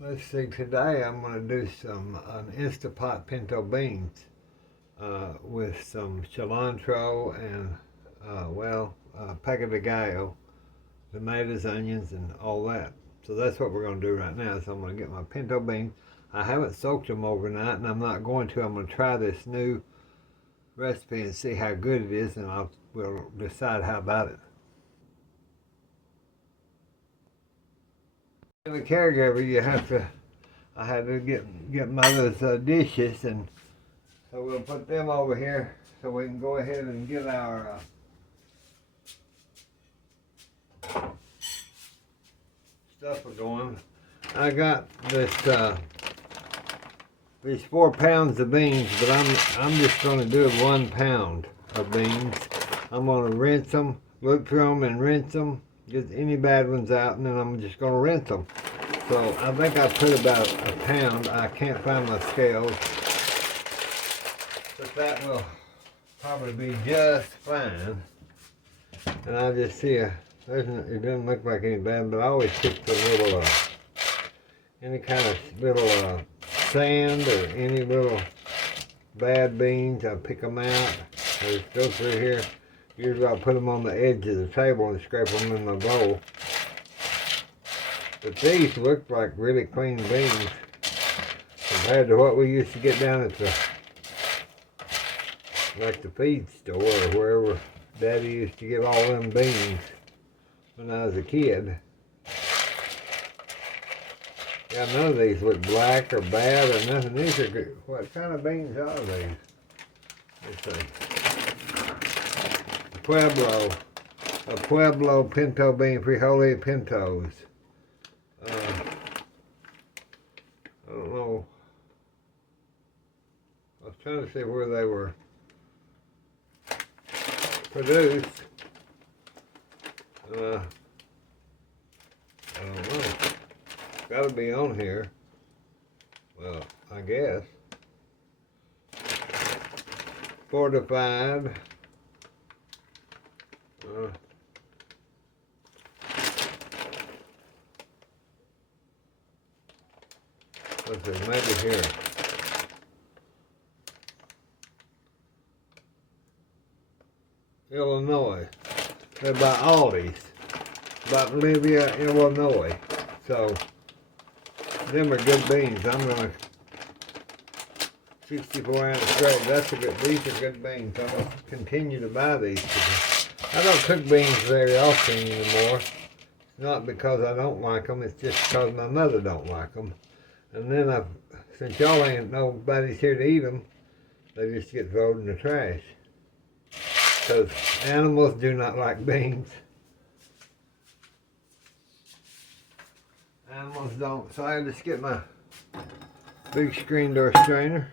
Let's see, today I'm going to do an Instapot pinto beans with some cilantro and, pico de gallo, tomatoes, onions, and all that. So that's what we're going to do right now. So I'm going to get my pinto beans. I haven't soaked them overnight, and I'm not going to. I'm going to try this new recipe and see how good it is, and we'll decide how about it. As a caregiver, I had to get mother's dishes, and so we'll put them over here so we can go ahead and get our stuff going. I got these 4 pounds of beans, but I'm just going to do 1 pound of beans. I'm going to rinse them, look through them and rinse them, get any bad ones out, and then I'm just going to rinse them. So I think I put about 1 pound. I can't find my scales, but that will probably be just fine. And I just see it doesn't look like any bad, but I always pick the little any kind of little sand or any little bad beans. I pick them out. I just go through here. Usually I'll put them on the edge of the table and scrape them in my bowl. But these look like really clean beans compared to what we used to get down at the feed store or wherever Daddy used to get all them beans when I was a kid. Yeah, none of these look black or bad or nothing. These are good. What kind of beans are these? Let's see. A Pueblo pinto bean, frijole pintos. I don't know. I was trying to see where they were produced. I don't know. Got to be on here. Well, I guess. Fortified. Let's see, maybe here. Illinois. They're by Aldi's. By Olivia, Illinois. So, them are good beans. I'm going to 64 ounce straight. These are good beans. I'm going to continue to buy these. I don't cook beans very often anymore. It's not because I don't like them. It's just because my mother don't like them. And then since y'all ain't nobody's here to eat them, they just get thrown in the trash. Because animals do not like beans. Animals don't. So I just get my big screen door strainer,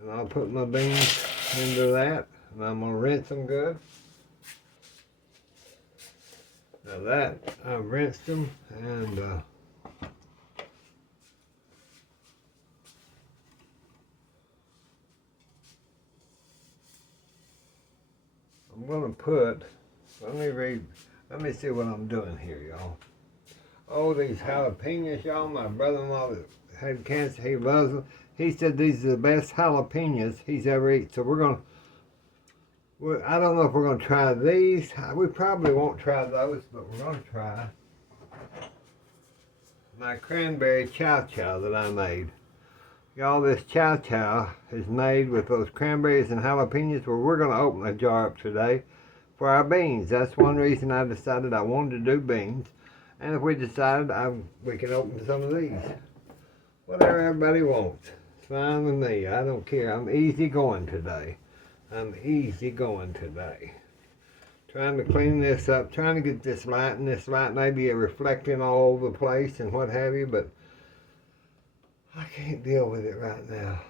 and I'll put my beans into that, and I'm going to rinse them good. Now that, I've rinsed them, and I'm going to put, let me see what I'm doing here, y'all. Oh, these jalapenos, y'all. My brother-in-law that had cancer, he loves them. He said these are the best jalapenos he's ever eaten. So I don't know if we're going to try these. We probably won't try those, but we're going to try my cranberry chow chow that I made. Y'all, this chow chow is made with those cranberries and jalapenos. Well, we're going to open a jar up today for our beans. That's one reason I decided I wanted to do beans. And if we decided we can open some of these. Whatever everybody wants. It's fine with me. I don't care. I'm easy going today. Trying to clean this up. Trying to get this light. And this light may be reflecting all over the place and what have you. But I can't deal with it right now.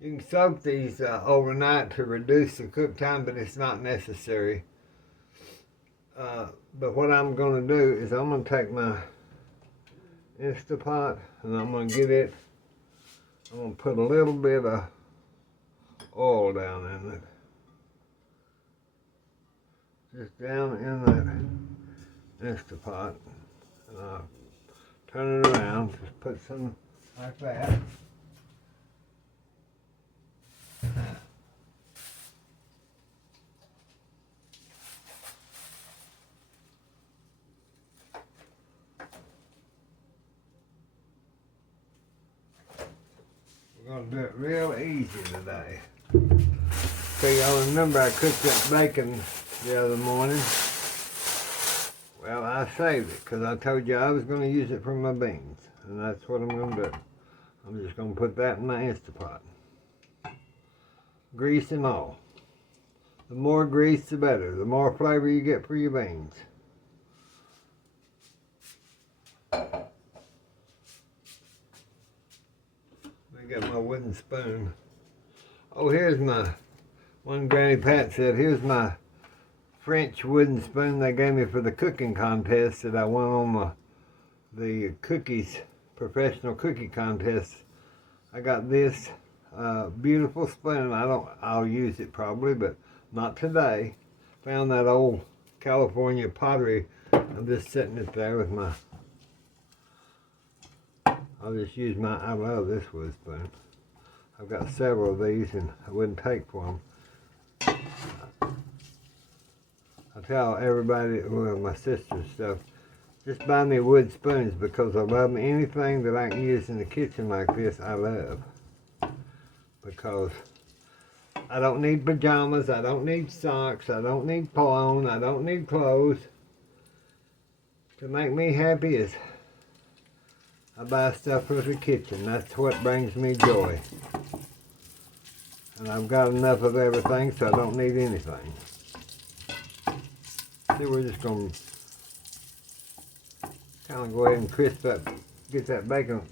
You can soak these overnight to reduce the cook time, but it's not necessary. But what I'm going to do is I'm going to take my Instapot and I'm going to put a little bit of oil down in it. Just down in that Instapot. And turn it around, just put some like that. We're going to do it real easy today. So y'all remember I cooked that bacon the other morning. Well, I saved it because I told you I was going to use it for my beans. And that's what I'm going to do. I'm just going to put that in my Instapot. Grease and all. The more grease, the better. The more flavor you get for your beans. I got my wooden spoon. Oh, here's my, one Granny Pat said, here's my French wooden spoon they gave me for the cooking contest that I won on the cookies, professional cookie contest. I got this beautiful spoon. I'll use it probably, but not today. Found that old California pottery. I'm just setting it there with my, I'll just use my, I love this wood spoon. I've got several of these and I wouldn't take for them. I tell everybody, well, my sister and stuff, just buy me wood spoons because I love anything that I can use in the kitchen like this, I love. Because I don't need pajamas, I don't need socks, I don't need cologne, I don't need clothes. To make me happy is I buy stuff for the kitchen. That's what brings me joy. And I've got enough of everything, so I don't need anything. See, we're just going to kind of go ahead and crisp up, get that bacon.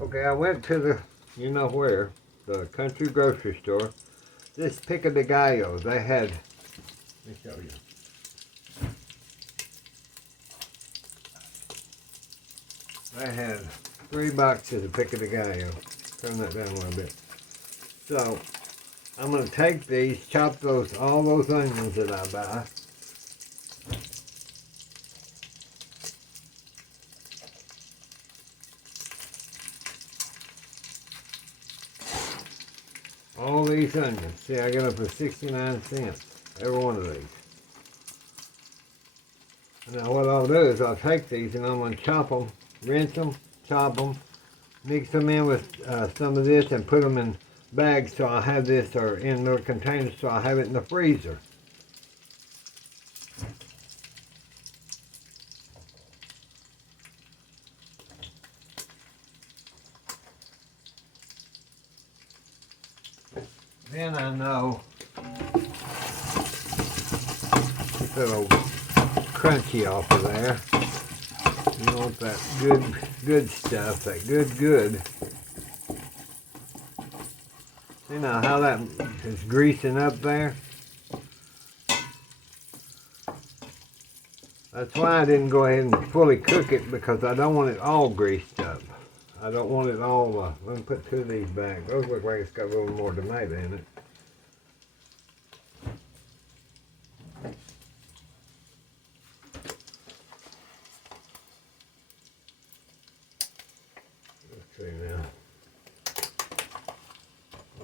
Okay, I went to the, you know where, the country grocery store. This pica de gallo, they had, let me show you. They had 3 boxes of pica de gallo. Turn that down a little bit. So, I'm going to take these, chop those, all those onions that I buy. All these onions. See, I got them for 69 cents. Every one of these. Now what I'll do is I'll take these and I'm going to chop them, rinse them, chop them, mix them in with some of this and put them in bags so I'll have this, or in little containers so I'll have it in the freezer. Then I know, get that old crunchy off of there. You want that good stuff, that good. See now how that is greasing up there? That's why I didn't go ahead and fully cook it, because I don't want it all greased up. I don't want it all, let me put 2 of these back. Those look like it's got a little more tomato in it. Let's see now.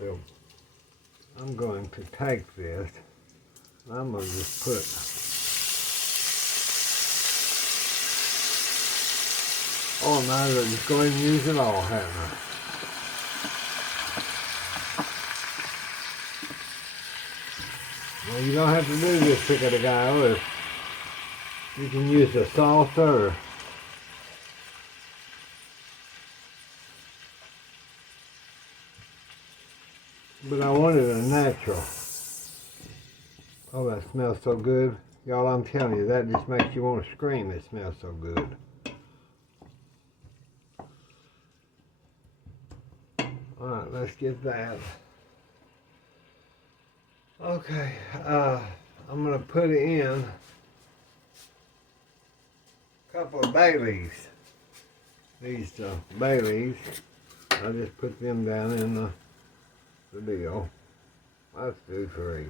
Well, I'm going to take this, I'm going to just put, oh, now I'll just go ahead and use it all, haven't I? Well, you don't have to do this pica de gallo. You can use a salsa or but I wanted a natural. Oh, that smells so good. Y'all, I'm telling you, that just makes you want to scream. It smells so good. Alright, let's get that. Okay, I'm going to put in a couple of bay leaves. These bay leaves, I'll just put them down in the deal. Let's do 3.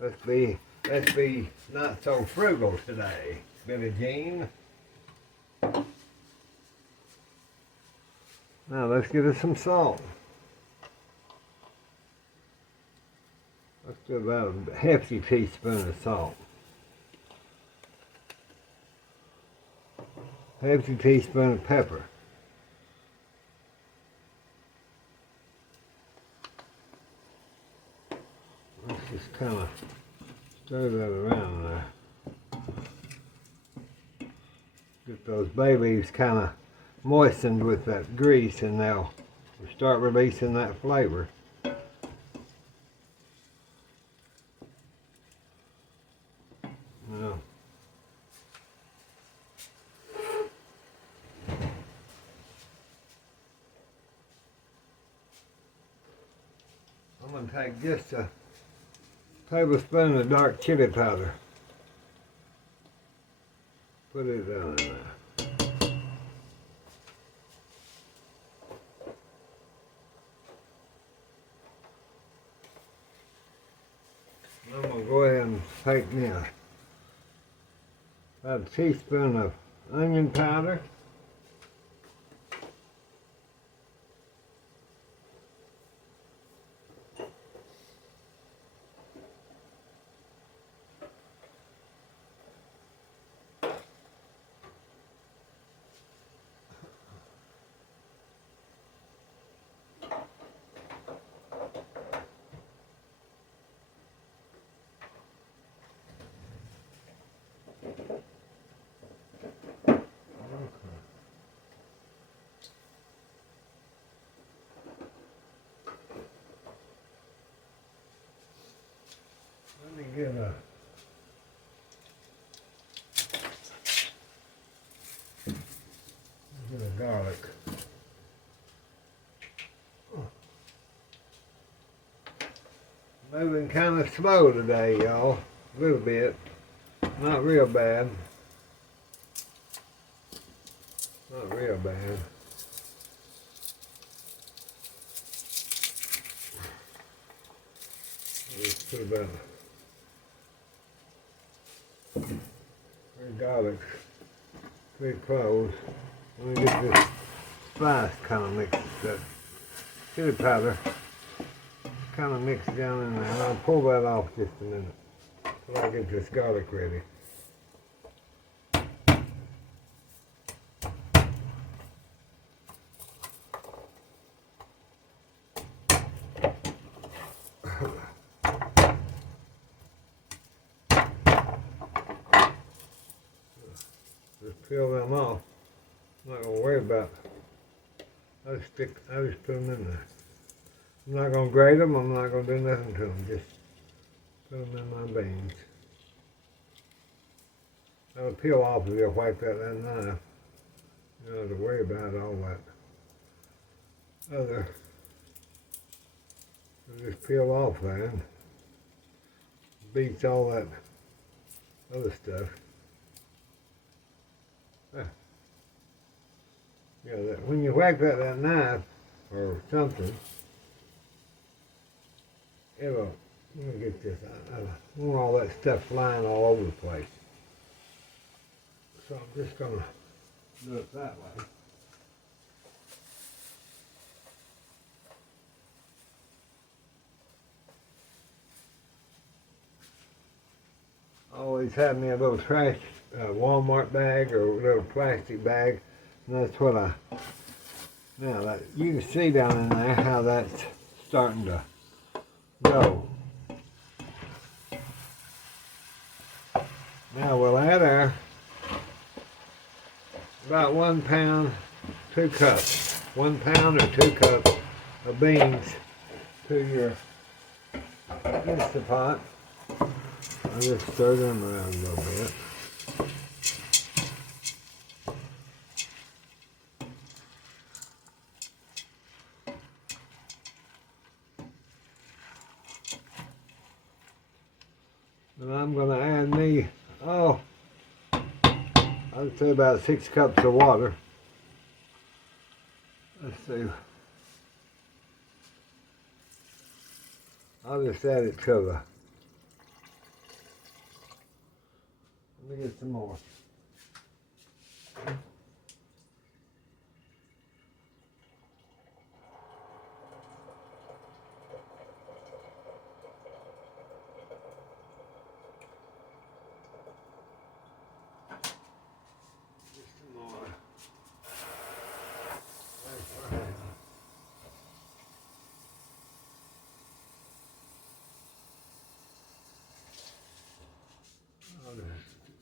Let's be not so frugal today, Billie Jean. Now let's get us some salt. Let's do about a hefty teaspoon of salt. Hefty teaspoon of pepper. Let's just kind of stir that around there. Get those bay leaves kind of moistened with that grease, and they'll start releasing that flavor. Now, I'm going to take just a tablespoon of dark chili powder. Put it down in there. I'm going to go ahead and take now about a teaspoon of onion powder. Let me get a garlic. Moving kind of slow today, y'all. A little bit. Not real bad. Not real bad. Just put about garlic pretty close. Let me get this spice kind of mixed, that chili powder kind of mixed down in there. And I'll pull that off just a minute till I get this garlic ready. Just peel them off. I'm not gonna worry about it. I just put them in there. I'm not gonna grate them. I'm not gonna do nothing to them. Just put them in my beans. That'll peel off if you wipe that knife. You don't have to worry about all that other. It'll just peel off there. Beats all that other stuff. Yeah, when you whack that knife or something, it'll, let me get this, I don't want all that stuff flying all over the place. So I'm just going to do it that way. I always have me a little trash Walmart bag or a little plastic bag. And that's what now that you can see down in there how that's starting to go. Now we'll add our about 1 pound, 2 cups. 1 pound or 2 cups of beans to your INSTA pot. I'll just stir them around a little bit. And I'm going to add me, I'd say about 6 cups of water. Let's see. I'll just add it to the, let me get some more.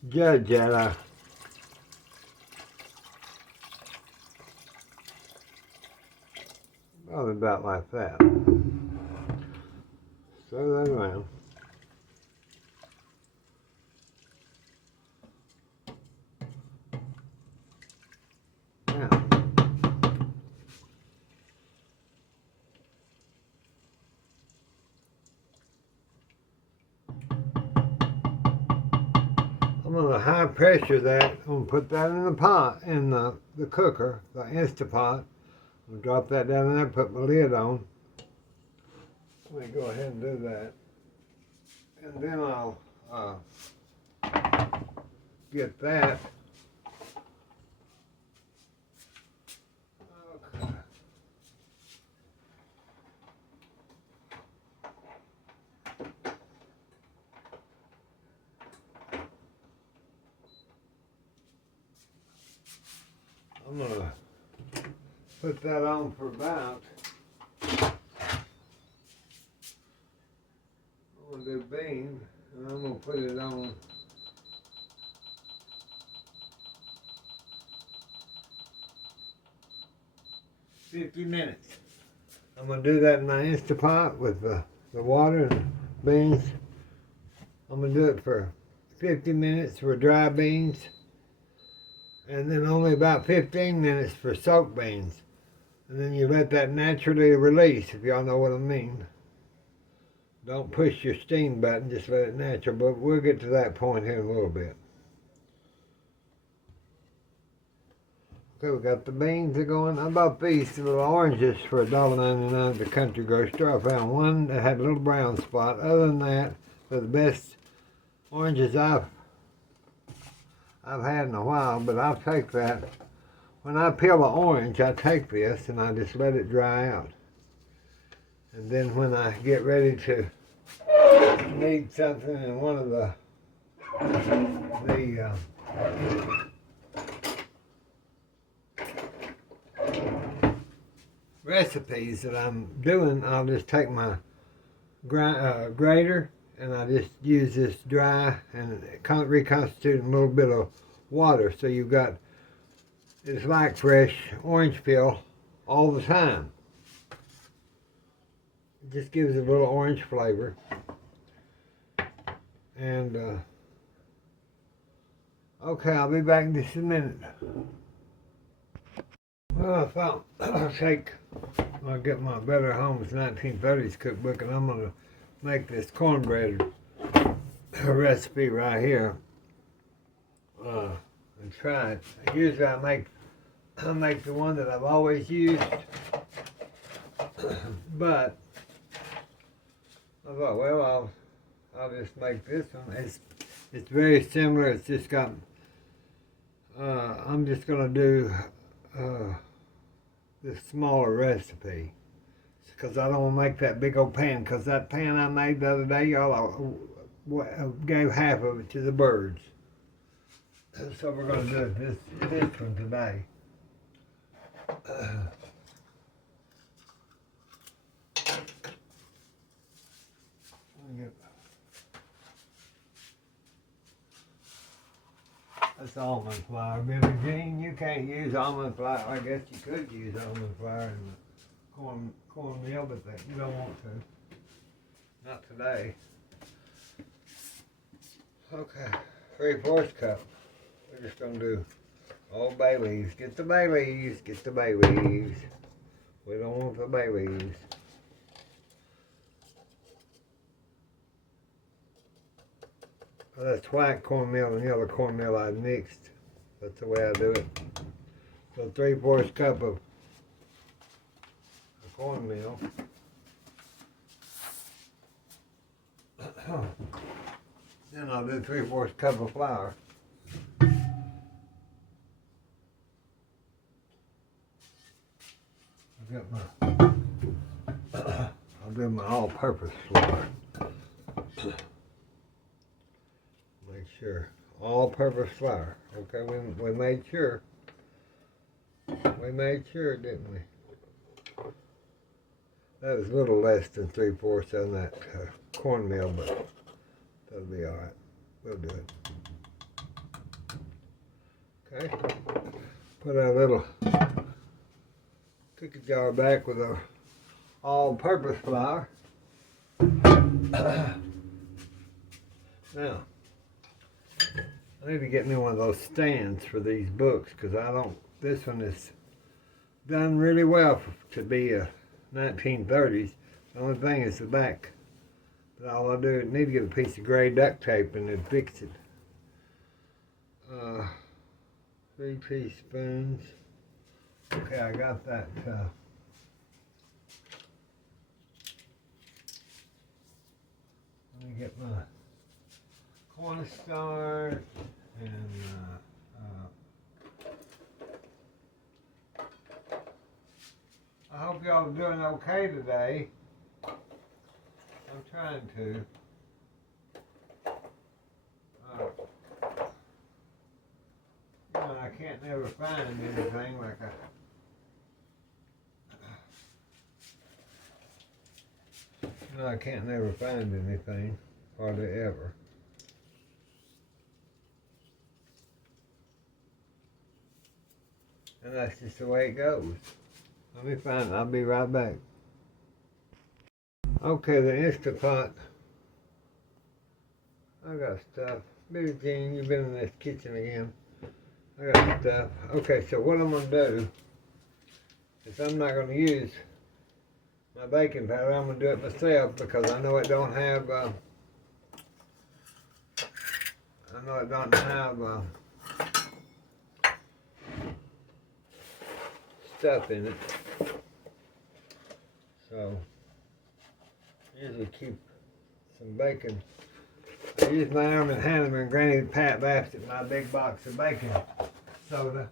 judge that. Probably about like that. Throw that around. Now, I'm going to high pressure that. I'm going to put that in the pot, in the cooker, the Insta pot. I'm going to drop that down in there, put my lid on. Let me go ahead and do that. And then I'll get that. Okay. I'm going to put that on for about, I'm going to do beans, and I'm going to put it on 50 minutes. I'm going to do that in my Instapot with the water and beans. I'm going to do it for 50 minutes for dry beans, and then only about 15 minutes for soaked beans. And then you let that naturally release, if y'all know what I mean. Don't push your steam button, just let it natural, but we'll get to that point here in a little bit. Okay, we got the beans are going. I bought these little oranges for $1.99 at the country grocery store. I found one that had a little brown spot. Other than that, they're the best oranges I've had in a while, but I'll take that. When I peel an orange, I take this and I just let it dry out. And then when I get ready to need something in one of the recipes that I'm doing, I'll just take my grater and I just use this dry and reconstitute in a little bit of water. So you've got, it's like fresh orange peel all the time. It just gives it a little orange flavor. And okay, I'll be back in just a minute. Well, I thought I'll get my Better Homes 1930s cookbook, and I'm going to make this cornbread recipe right here and try it. Usually I make the one that I've always used, but I thought, well, I'll just make this one. It's very similar. It's just got. I'm just gonna do this smaller recipe because I don't want to make that big old pan. Because that pan I made the other day, y'all, I gave half of it to the birds. So we're gonna do this one today. That's almond flour. Billie Jean, you can't use almond flour. I guess you could use almond flour in the cornmeal, but you don't want to. Not today. Okay, 3/4 cup. We're just gonna do all bay leaves. Get the bay leaves. Get the bay leaves. We don't want the bay leaves. Well, that's white cornmeal and yellow cornmeal I mixed. That's the way I do it. So 3/4 cup of cornmeal. Then I'll do 3/4 cup of flour. I'll do my all-purpose flour. Make sure, all-purpose flour. Okay, we made sure. We made sure, didn't we? That was a little less than 3/4 on that cornmeal, but that'll be all right. We'll do it. Okay. Put our little cookie jar back with our all-purpose flour. Now, I need to get me one of those stands for these books because I don't. This one is done really well to be a 1930s. The only thing is the back. But all I do is need to get a piece of gray duct tape and then fix it. 3 teaspoons. Okay, I got that. Let me get my cornstarch and I hope y'all are doing okay today. I'm trying to. I can't never find anything like I can't never find anything, hardly ever. And that's just the way it goes. Let me find it. I'll be right back. Okay, the Instant Pot. I got stuff. Billie Jean, you've been in this kitchen again. I got stuff. Okay, so what I'm going to do is I'm not going to use my baking powder. I'm going to do it myself because I know it don't have stuff in it. So usually keep some bacon. I use my Arm & Hammer and Granny Pat laughed at my big box of baking soda.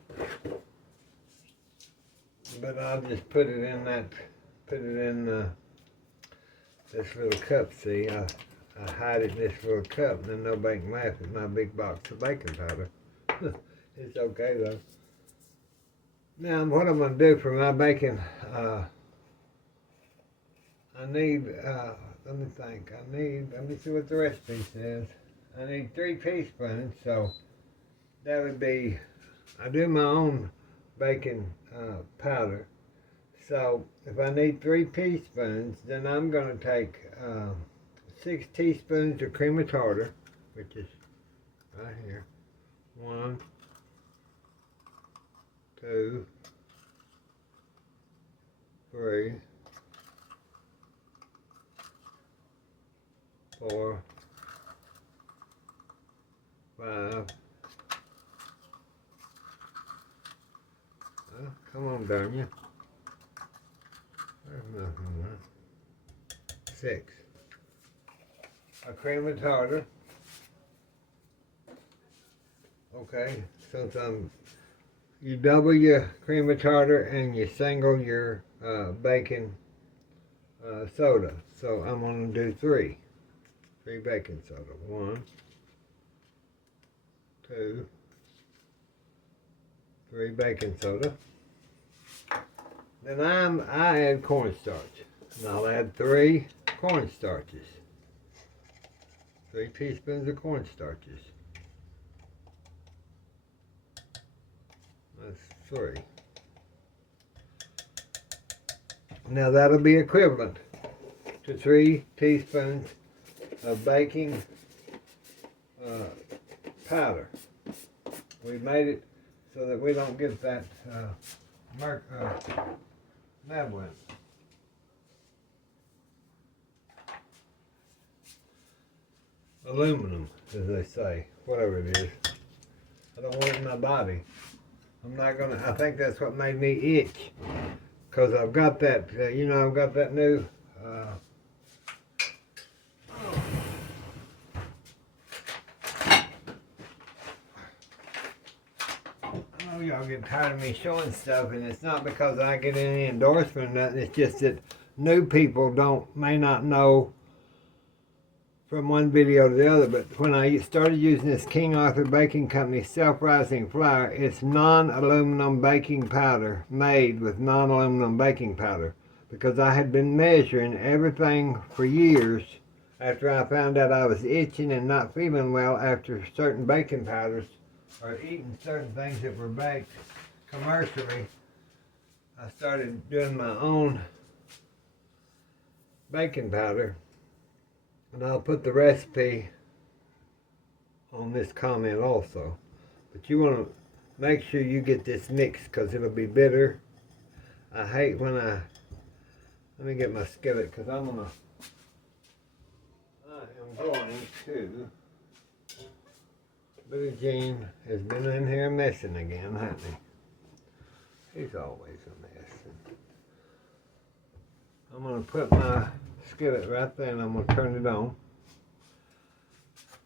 But I'll just put it in this little cup, see? I hide it in this little cup and then nobody can laugh at my big box of baking powder. It's okay though. Now what I'm going to do for my bacon, I need, let me think, let me see what the recipe says. I need 3 teaspoons, so that would be, I do my own baking powder. So if I need 3 teaspoons, then I'm going to take 6 teaspoons of cream of tartar, which is right here. 1, 2, 3, 4, 5. Well, come on, darn you. There's nothing there. 6. A cream of tartar. Okay, since you double your cream of tartar and you single your baking soda. So I'm going to do 3 baking soda. 1, 2, 3 baking soda. Then I add cornstarch. And I'll add 3 cornstarches. 3 teaspoons of cornstarches. That's 3. Now that'll be equivalent to 3 teaspoons of baking powder. We made it so that we don't get that nabwin. Aluminum, as they say, whatever it is. I don't want it in my body. I'm not gonna, I think that's what made me itch. Because I've got that, I've got that new, I know y'all get tired of me showing stuff, and it's not because I get any endorsement or nothing, it's just that new people may not know from one video to the other, but when I started using this King Arthur Baking Company self-rising flour, it's non-aluminum baking powder made with non-aluminum baking powder, because I had been measuring everything for years after I found out I was itching and not feeling well after certain baking powders or eating certain things that were baked commercially, I started doing my own baking powder, and I'll put the recipe on this comment also. But you want to make sure you get this mixed because it'll be bitter. I hate when let me get my skillet because I am going to, Billy Jean has been in here messing again, hasn't he? He's always a mess. I'm going to put my skillet right there and I'm going to turn it on.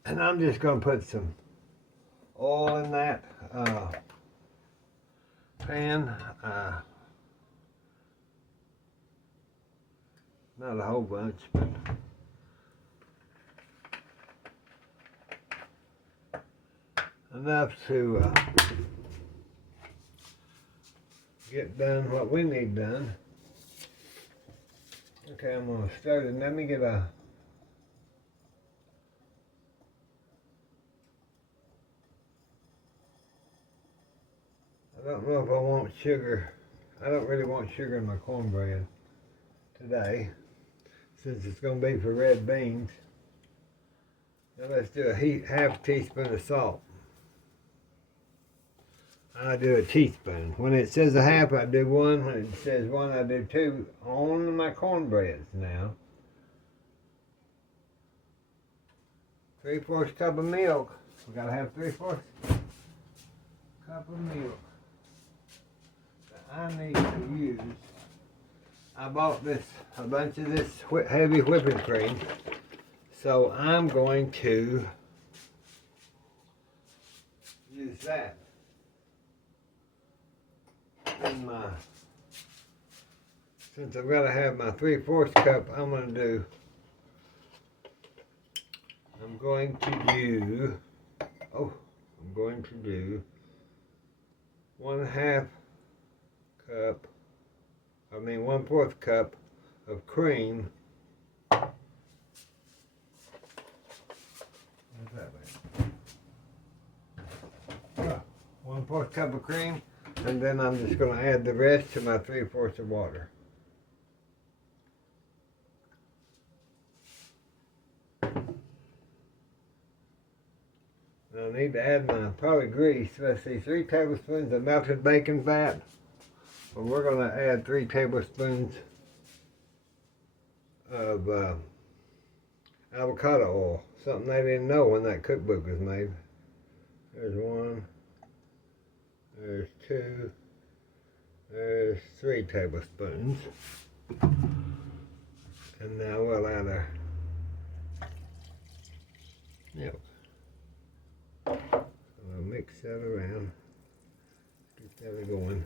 And I'm just going to put some oil in that pan. Not a whole bunch, but enough to get done what we need done. Okay, I'm going to start it. Let me get a I don't know if I want sugar. I don't really want sugar in my cornbread today, since it's going to be for red beans. Now let's do a half teaspoon of salt. I do a teaspoon. When it says a half, I do one. When it says one, I do two on my cornbreads now. 3/4 cup of milk. We gotta have 3/4 cup of milk. I need to use. I bought a bunch of this heavy whipping cream, so I'm going to use that in my. Since I've got to have my 3/4 cup, I'm going to do 1/4 cup. 1/4 cup of cream. What's that like? 1/4 cup of cream, and then I'm just going to add the rest to my 3/4 of water. And I need to add my probably grease. Let's see, 3 tablespoons of melted bacon fat. Well, we're going to add 3 tablespoons of avocado oil. Something they didn't know when that cookbook was made. There's 1. There's 2. There's 3 tablespoons. And now we'll add our milk. So I'll mix that around. Get that going.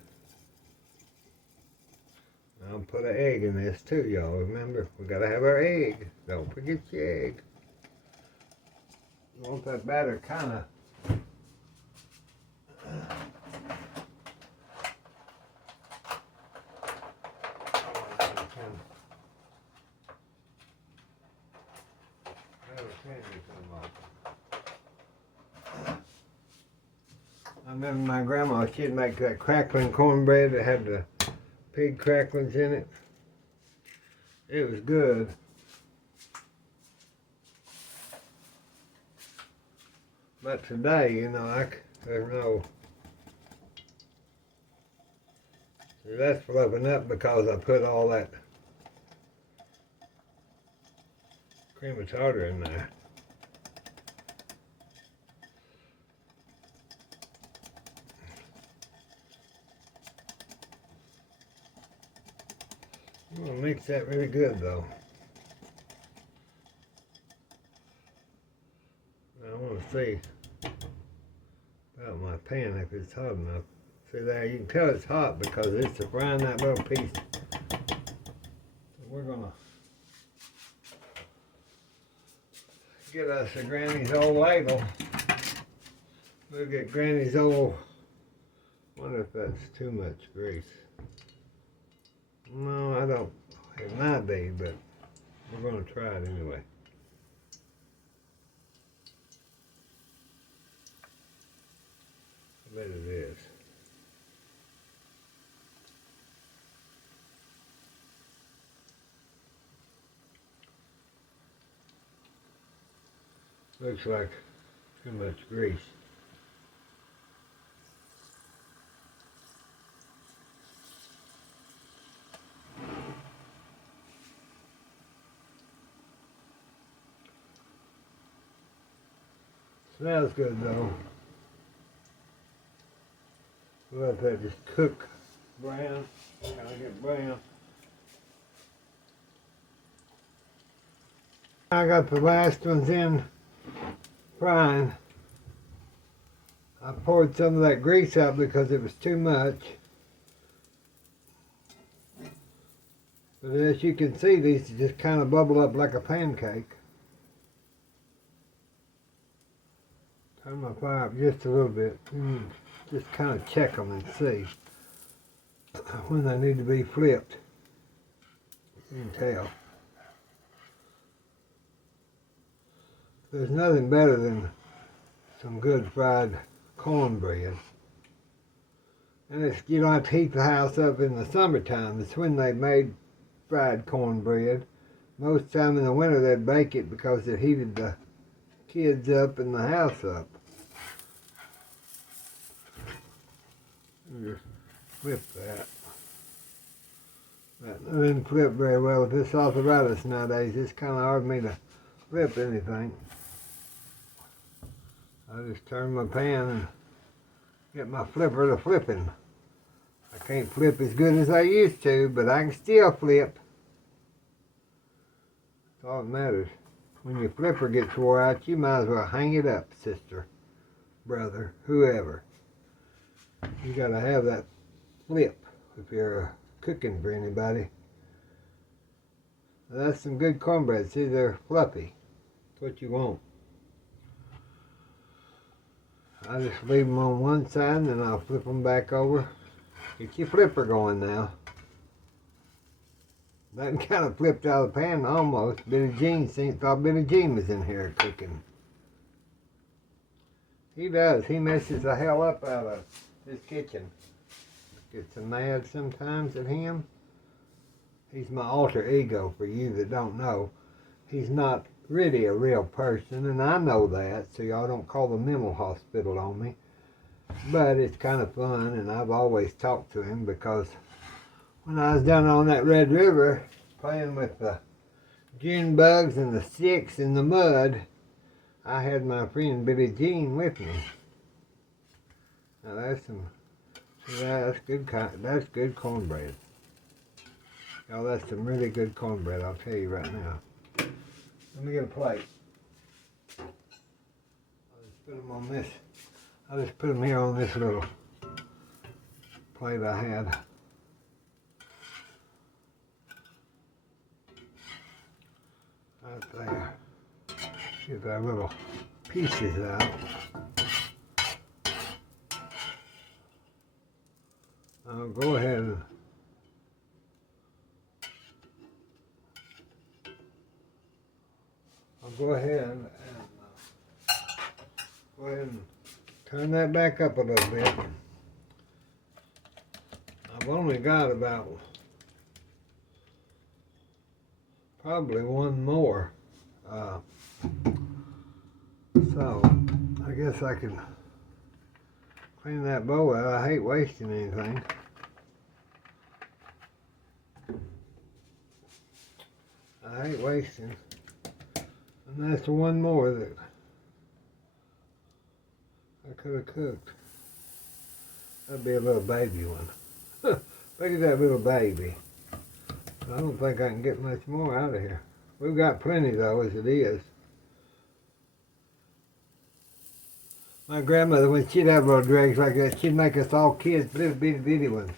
I'll put an egg in this too, y'all. Remember, we gotta have our egg. Don't forget your egg. You want that batter kinda I remember my grandma, she'd make that crackling cornbread that had the pig cracklings in it. It was good. But today, you know, there's no. See, that's fluffing up because I put all that cream of tartar in there. I'm going to mix that really good though. I want to see about my pan if it's hot enough. See there, you can tell it's hot because it's frying that little piece. So we're going to get us a Granny's old ladle. We'll get Granny's old. Wonder if that's too much grease. No, I don't. It might be, but we're going to try it anyway. bet it is. Looks like too much grease. Smells good though. We'll let that just cook brown, kind of get brown. I got the last ones in frying. I poured some of that grease out because it was too much. But as you can see, these just kind of bubble up like a pancake. Turn my fire up just a little bit. Just kind of check them and see when they need to be flipped. You can tell. There's nothing better than some good fried cornbread. And you don't have to heat the house up in the summertime. It's when they made fried cornbread. Most time in the winter they'd bake it because it heated the kids up and the house up. Just flip that. That didn't flip very well with this arthritis nowadays. It's kind of hard for me to flip anything. I just turn my pan and get my flipper to flipping. I can't flip as good as I used to, but I can still flip. That's all that matters. When your flipper gets wore out, you might as well hang it up, sister, brother, whoever. You gotta have that flip if you're cooking for anybody. That's some good cornbread. See, they're fluffy. That's what you want. I just leave them on one side and then I'll flip them back over. Get your flipper going now. That kind of flipped out of the pan almost. Billy Jean thought Billy Jean was in here cooking. He does. He messes the hell up out of this kitchen. Gets so mad sometimes at him. He's my alter ego for you that don't know. He's not really a real person, and I know that, so y'all don't call the mental hospital on me. But it's kind of fun, and I've always talked to him because when I was down on that Red River playing with the June bugs and the sticks in the mud, I had my friend Billy Jean with me. Now that's good cornbread. Y'all, that's some really good cornbread, I'll tell you right now. Let me get a plate. I'll just put them on this. I'll just put them here on this little plate I had. Right there. Get our little pieces out. I'll go ahead and go ahead and turn that back up a little bit. I've only got about probably one more. So I guess I can clean that bowl out. I hate wasting anything. I hate wasting. And that's the one more that I could have cooked. That'd be a little baby one. Look at that little baby. I don't think I can get much more out of here. We've got plenty though, as it is. My grandmother, when she'd have little dregs like that, she'd make us all kids, little bitty ones.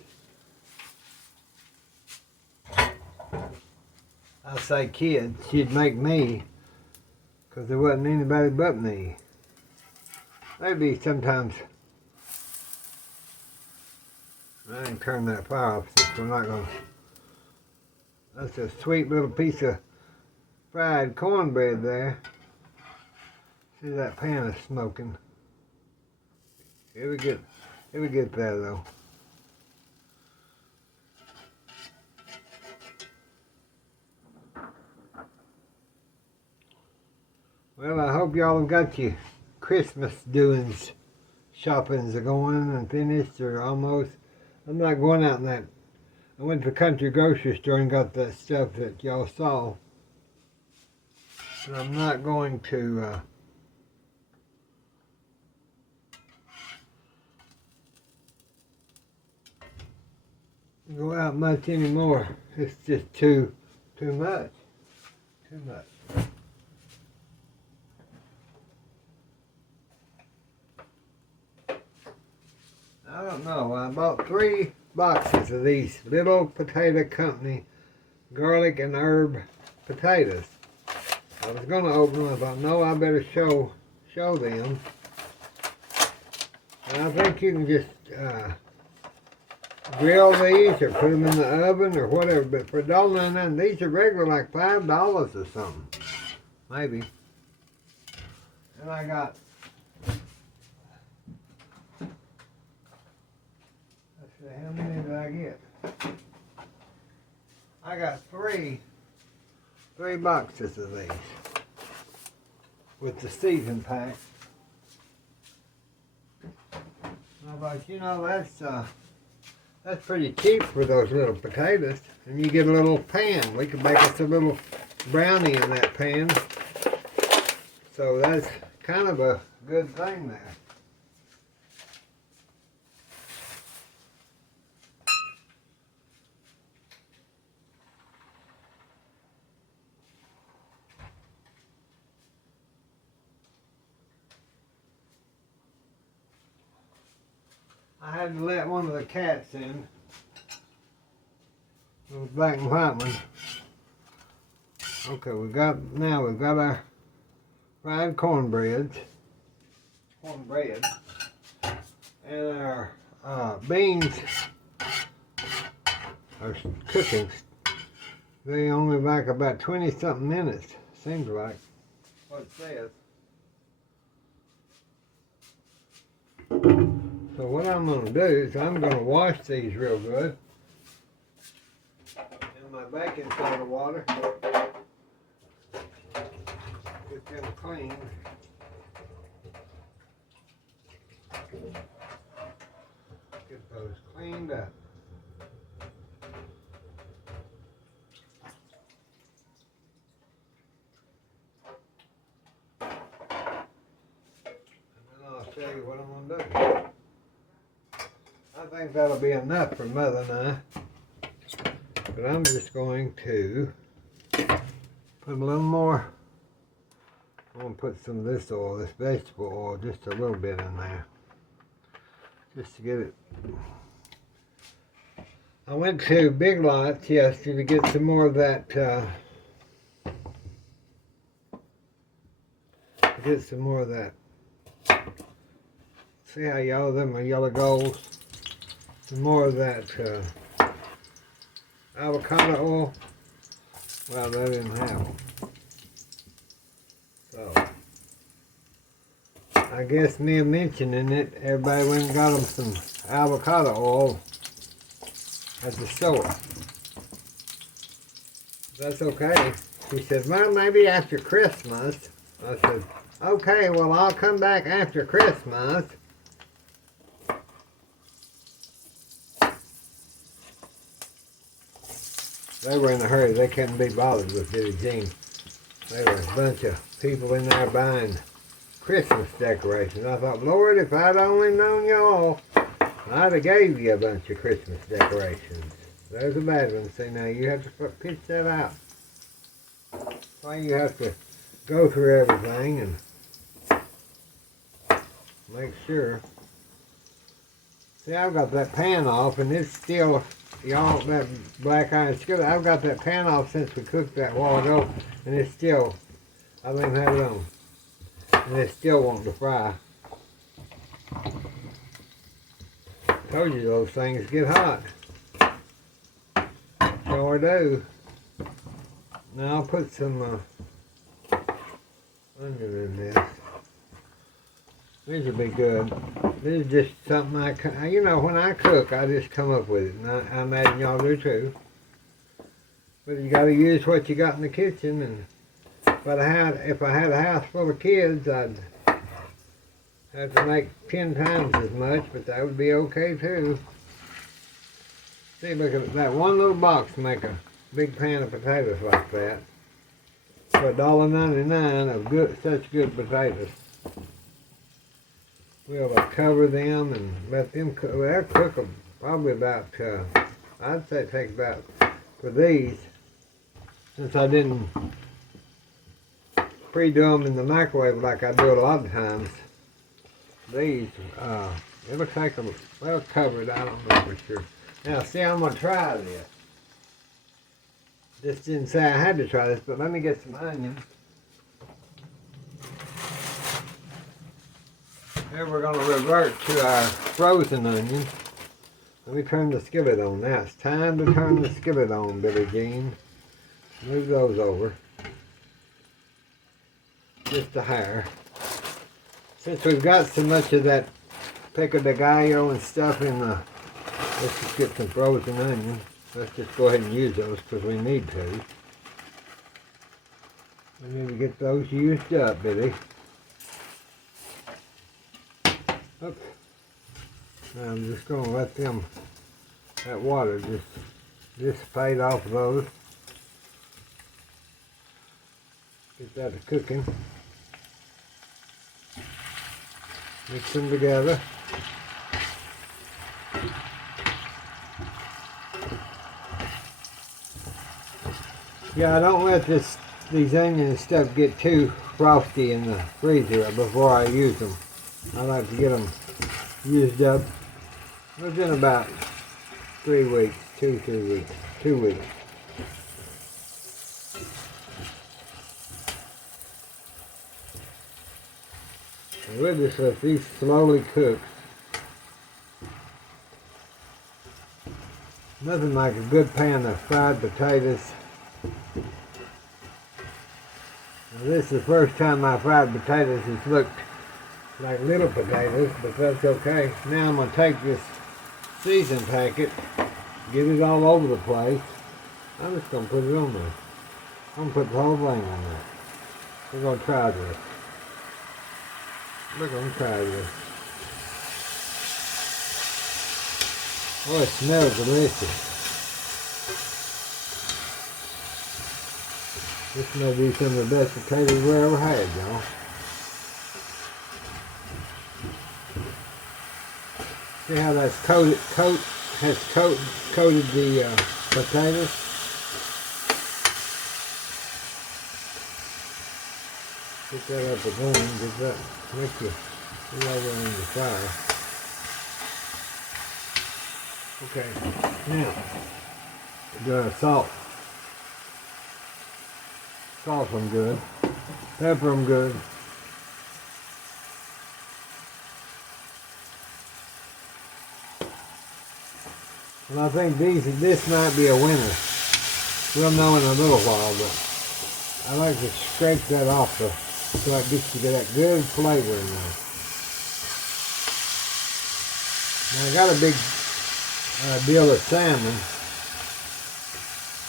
I say kids, she'd make me, because there wasn't anybody but me. Maybe sometimes, I can turn that fire off since we're not going to. That's a sweet little piece of fried cornbread there. See, that pan is smoking. Here we get It'll get there though. Well, I hope y'all have got your Christmas doings, shoppings are going and finished or almost. I'm not going out in that. I went to the country grocery store and got that stuff that y'all saw. But I'm not going to go out much anymore. It's just too much. Too much. I don't know. I bought 3 boxes of these Little Potato Company garlic and herb potatoes. I was going to open them. I thought, no, I better show them. And I think you can just grill these or put them in the oven or whatever. But for $1.99, these are regular like $5 or something, maybe. And I got. How many did I get? I got three boxes of these with the season pack. I thought, you know, that's pretty cheap for those little potatoes, and you get a little pan. We could make us a little brownie in that pan. So that's kind of a good thing there. I had to let one of the cats in. It was black and white one. Okay, we've got our fried cornbread, and our beans are cooking. They only like about 20-something minutes, seems like what it says. So what I'm going to do is I'm going to wash these real good in my baking soda water. Get them clean. Get those cleaned up. And then I'll show you what I'm going to do. I think that'll be enough for Mother and I. But I'm just going to put a little more. I'm going to put some of this oil, this vegetable oil, just a little bit in there. Just to get it. I went to Big Lots yesterday to get some more of that, see how yellow them are, yellow golds? Some more of that avocado oil. Well, they didn't have them. So, I guess me mentioning it, everybody went and got them some avocado oil at the store. That's okay. She said, well, maybe after Christmas. I said, okay, well, I'll come back after Christmas. They were in a hurry. They couldn't be bothered with Billy Jean. There were a bunch of people in there buying Christmas decorations. I thought, Lord, if I'd only known y'all, I'd have gave you a bunch of Christmas decorations. There's a bad one. See, now you have to pitch that out. Why you have to go through everything and make sure. See, I've got that pan off, and it's still, y'all, that black iron skillet, I've got that pan off since we cooked that while ago, and it's still, I don't even have it on. And it's still wanting to fry. Told you those things get hot. Sure do. Now I'll put some onion in this. These will be good. This is just something you know, when I cook, I just come up with it. And I imagine y'all do too. But you got to use what you got in the kitchen. And if I had a house full of kids, I'd have to make 10 times as much, but that would be okay too. See, look at that one little box to make a big pan of potatoes like that. For $1.99 of such good potatoes. We'll cover them and let them cook. Well, they'll cook them probably about, I'd say it takes about, for these, since I didn't pre-do them in the microwave like I do a lot of times, these, it'll take them, well, covered, I don't know for sure. Now, see, I'm going to try this. Just didn't say I had to try this, but let me get some onions. Then we're going to revert to our frozen onions. Let me turn the skillet on now. It's time to turn the skillet on, Billie Jean. Move those over. Just a hair. Since we've got so much of that pico de gallo and stuff in the, let's just get some frozen onions. Let's just go ahead and use those because we need to. We need to get those used up, Billy. Oops. Now I'm just going to let them, that water just dissipate off of those. Get that to cooking. Mix them together. Yeah, I don't let these onions and stuff get too frosty in the freezer before I use them. I like to get them used up within about 3 weeks, 2 weeks. And we'll just let these slowly cook. Nothing like a good pan of fried potatoes. Now, this is the first time my fried potatoes has looked like little potatoes, but that's okay. Now I'm going to take this season packet, get it all over the place. I'm just going to put it on there. I'm going to put the whole thing on there. We're going to try this. We're going to try this. Oh, it smells delicious. This may be some of the best potatoes we ever had, y'all. See how that's coated the potatoes? Get that up again, get that, make you put over on the fire. Okay, now, we're gonna salt. Salt them good, pepper them good. And I think this might be a winner. We'll know in a little while, but I like to scrape that off so it gets you that good flavor in there. Now I got a big deal of salmon,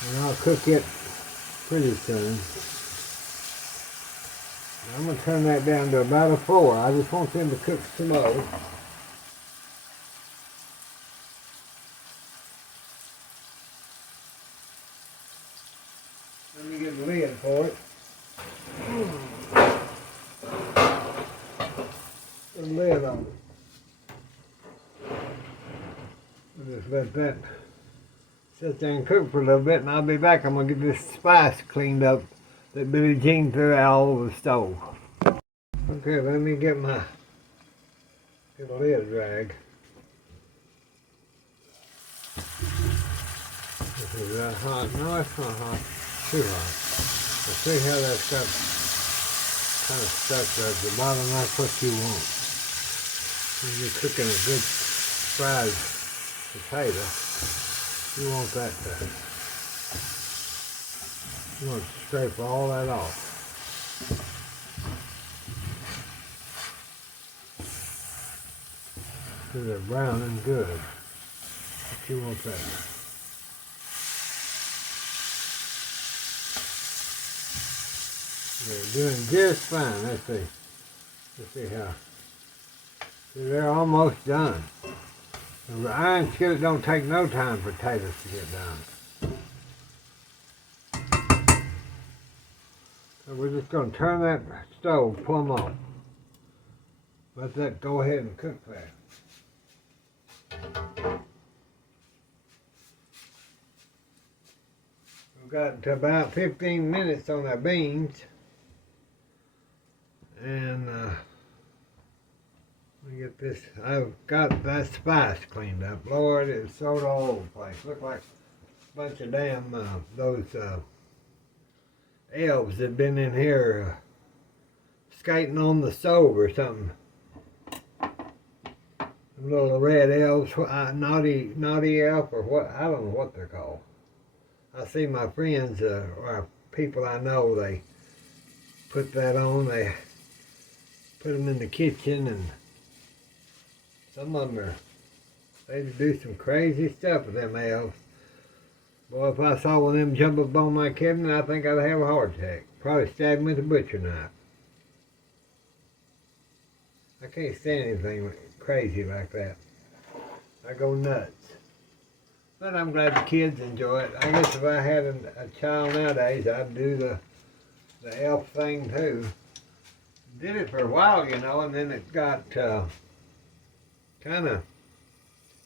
and I'll cook it pretty soon. Now I'm going to turn that down to about a 4. I just want them to cook slow. Let me get the lid for it. Put the lid on it. We'll just let that sit there and cook for a little bit, and I'll be back. I'm going to get this spice cleaned up that Billie Jean threw out all over the stove. Okay, let me get the lid rag. This is that hot. No, it's not hot. Too hot. But see how that's got kind of stuck there at the bottom. That's what you want. When you're cooking a good fried potato, you want that to. You want to scrape all that off. So they're brown and good. But you want that. They're doing just fine. Let's see. Let's see how. See, they're almost done. The iron skillet don't take no time for potatoes to get done. So we're just going to turn that stove plumb on. Let that go ahead and cook there. We've got to about 15 minutes on our beans. And let me get this. I've got that spice cleaned up. Lord, it's sold all over the place. Look like a bunch of damn those elves that been in here skating on the stove or something. Little red elves, naughty elf or what? I don't know what they're called. I see my friends or people I know, they put that on. They put them in the kitchen, and some of them they do some crazy stuff with them elves. Boy, if I saw one of them jump up on my cabinet, I think I'd have a heart attack. Probably stab me with a butcher knife. I can't stand anything crazy like that. I go nuts. But I'm glad the kids enjoy it. I guess if I had a child nowadays, I'd do the elf thing too. Did it for a while, you know, and then it got kind of,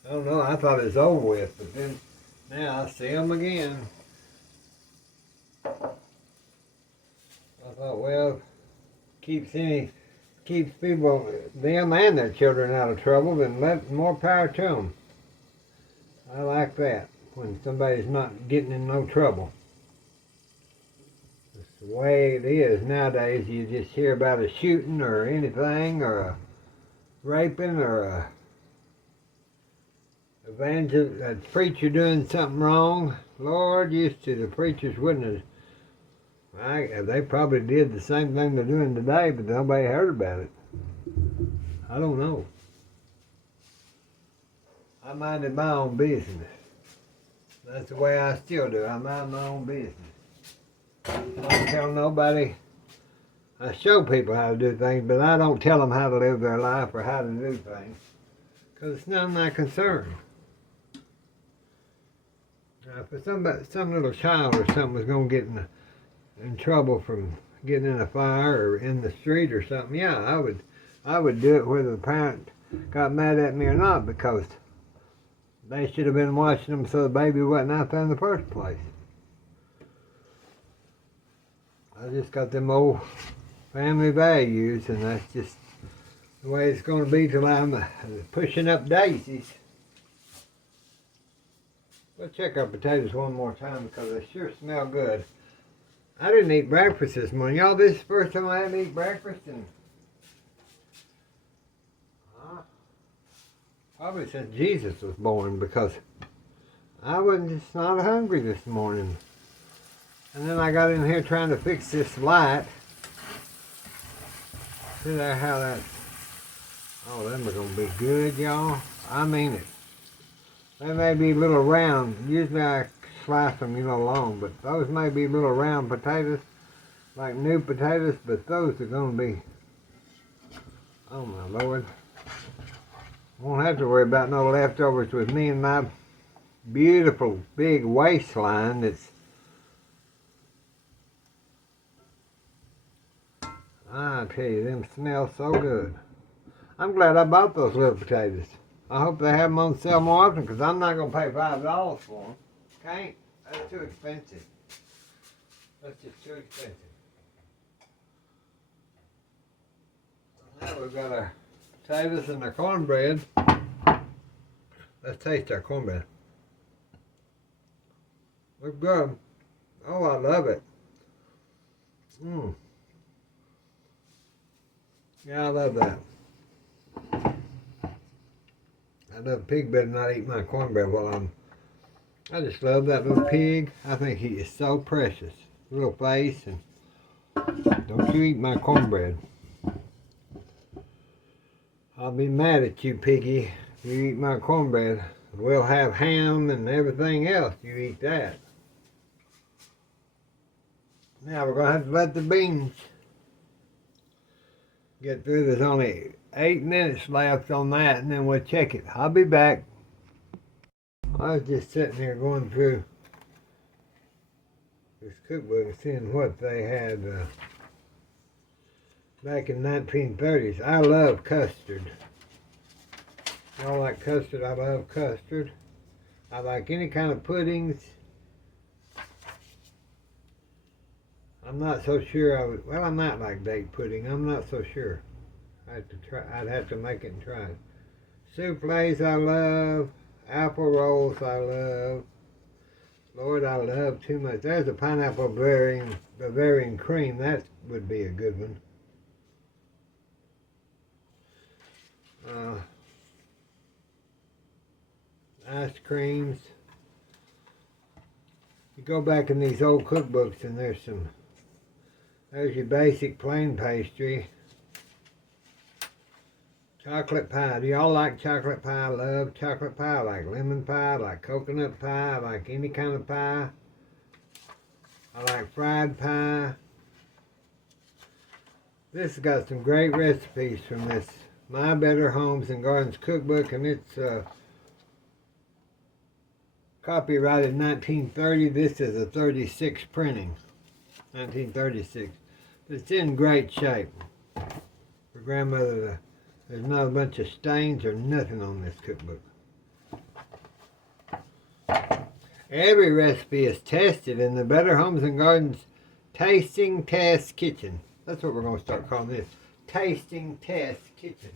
I don't know, I thought it was over with, but then now I see them again. I thought, well, keeps people, them and their children out of trouble, then let more power to them. I like that, when somebody's not getting in no trouble. It's the way it is nowadays. You just hear about a shooting or anything, or a raping, or a preacher doing something wrong. Lord, used to, the preachers wouldn't have, they probably did the same thing they're doing today, but nobody heard about it. I don't know. I minded my own business. That's the way I still do. I mind my own business. I don't tell nobody. I show people how to do things, but I don't tell them how to live their life or how to do things, because it's none of my concern. Now, if some little child or something was going to get in trouble from getting in a fire or in the street or something, yeah, I would do it whether the parent got mad at me or not, because they should have been watching them so the baby wasn't out there in the first place. I just got them old family values, and that's just the way it's going to be till I'm pushing up daisies. Let's check our potatoes one more time, because they sure smell good. I didn't eat breakfast this morning. Y'all, this is the first time I haven't eaten breakfast in probably since Jesus was born, because I wasn't just not hungry this morning. And then I got in here trying to fix this light. See there how that's, oh, them are going to be good, y'all. I mean it. They may be little round. Usually I slice them, long, but those may be little round potatoes, like new potatoes, but those are going to be, oh my Lord. Won't have to worry about no leftovers with me and my beautiful big waistline that's, I tell you, them smell so good. I'm glad I bought those little potatoes. I hope they have them on sale more often, because I'm not going to pay $5 for them. Can't. That's too expensive. That's just too expensive. Now we've got our potatoes and our cornbread. Let's taste our cornbread. Look good. Oh, I love it. Yeah, I love that. I love pig better than not eat my cornbread while I just love that little pig. I think he is so precious. Little face, and don't you eat my cornbread. I'll be mad at you, piggy, if You eat my cornbread. We'll have ham and everything else. You eat that. Now we're going to have to let the beans get through. There's only 8 minutes left on that, and then we'll check it. I'll be back. I was just sitting here going through this cookbook and seeing what they had back in 1930s. I love custard. Y'all like custard? I love custard. I like any kind of puddings. I'm not so sure I would, well, I might like date pudding. I'm not so sure. I'd have to make it and try it. Souffles I love. Apple rolls I love. Lord, I love too much. There's a pineapple Bavarian cream. That would be a good one. Ice creams. You go back in these old cookbooks and there's your basic plain pastry. Chocolate pie. Do y'all like chocolate pie? I love chocolate pie. I like lemon pie. I like coconut pie. I like any kind of pie. I like fried pie. This has got some great recipes from this My Better Homes and Gardens cookbook, and it's copyrighted 1930. This is a 36 printing, 1936. But it's in great shape for grandmother. There's not a bunch of stains or nothing on this cookbook. Every recipe is tested in the Better Homes and Gardens Tasting Test Kitchen. That's what we're going to start calling this. Tasting Test Kitchen.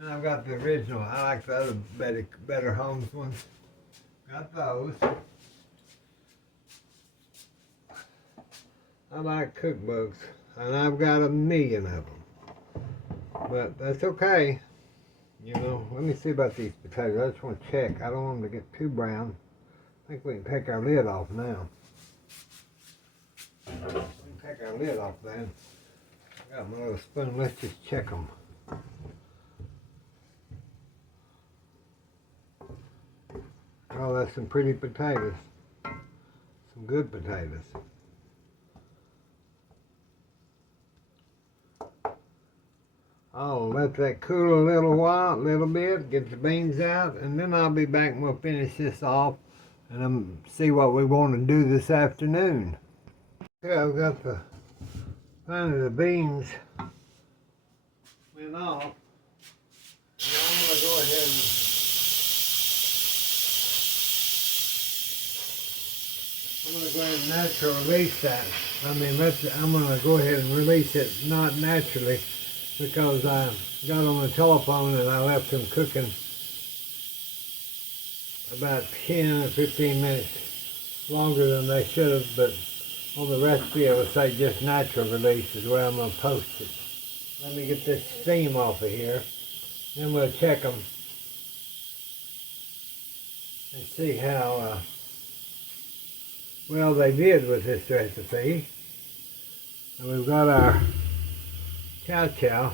And I've got the original. I like the other Better Homes ones. Got those. I like cookbooks. And I've got 1,000,000 of them. But that's okay. You know, let me see about these potatoes. I just want to check. I don't want them to get too brown. I think we can take our lid off now. We can take our lid off then. I got my little spoon. Let's just check them. Oh, that's some pretty potatoes. Some good potatoes. I'll let that cool a little bit, get the beans out, and then I'll be back and we'll finish this off and see what we want to do this afternoon. Okay, I've got finally the beans went off. Now I'm going to go ahead and natural release that. I'm going to go ahead and release it not naturally, because I got on the telephone and I left them cooking about 10 or 15 minutes longer than they should have, but on the recipe it would say just natural release is where I'm going to post it. Let me get this steam off of here, then we'll check them and see how well they did with this recipe. And we've got our chow,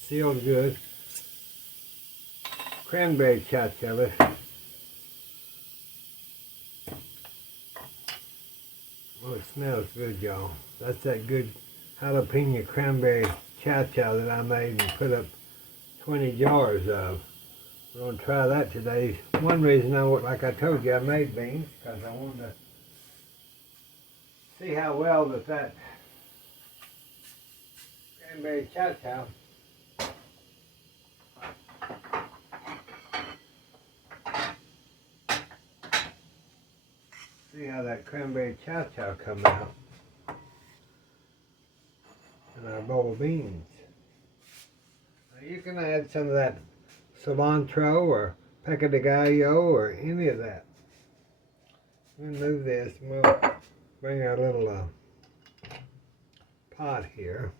sealed good. Cranberry chow. Oh, it smells good, y'all. That's that good jalapeno cranberry chow that I made and put up 20 jars of. We're going to try that today. One reason like I told you, I made beans, because I wanted to see how well that cranberry chow. See how that cranberry chow come out in our bowl of beans. Now you can add some of that cilantro or pica de gallo or any of that. We'll move this and we'll bring our little pot here.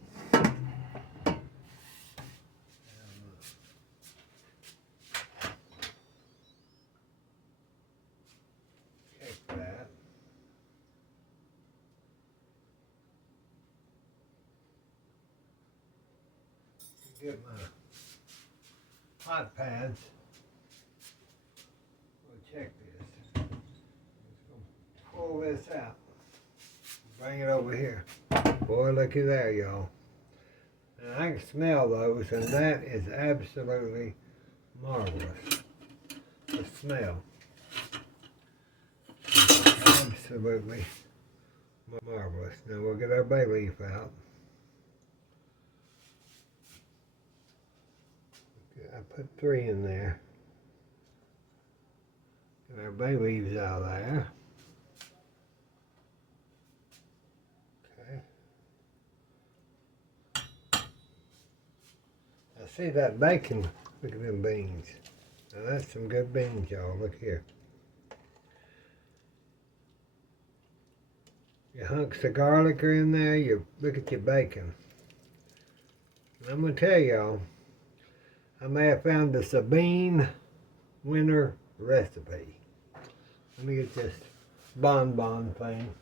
Get my hot pads. We'll check this. Just gonna pull this out. Bring it over here. Boy, looky there, y'all. And I can smell those, and that is absolutely marvelous. The smell. Absolutely marvelous. Now we'll get our bay leaf out. Okay, I put 3 in there. Get our bay leaves out of there. Now see that bacon, look at them beans. Now that's some good beans, y'all, look here. Your hunks of garlic are in there, look at your bacon. And I'm going to tell y'all, I may have found the Sabine winter recipe. Let me get this bonbon thing.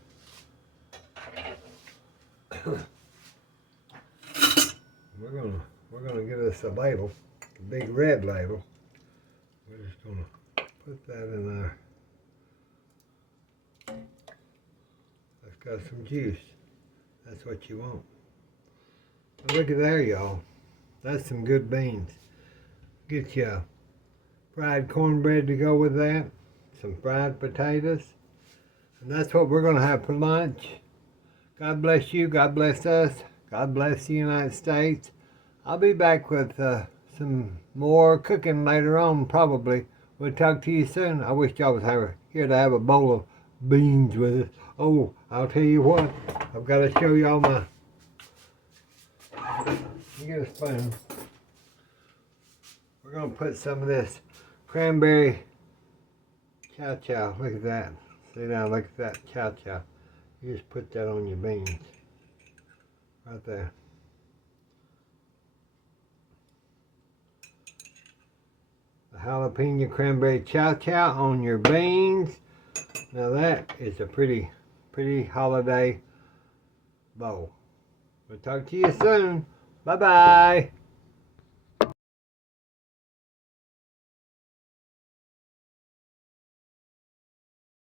We're gonna get us a label, a big red label. We're just gonna put that in there. That's got some juice. That's what you want. Now look at there, y'all. That's some good beans. Get you fried cornbread to go with that. Some fried potatoes. And that's what we're gonna have for lunch. God bless you. God bless us. God bless the United States. I'll be back with some more cooking later on, probably. We'll talk to you soon. I wish y'all was here to have a bowl of beans with us. Oh, I'll tell you what. I've got to show y'all my... You get a spoon. We're going to put some of this cranberry chow. Look at that. See now, look at that chow. You just put that on your beans. Right there. The jalapeno cranberry chow on your beans. Now that is a pretty holiday bowl. We'll talk to you soon. Bye-bye.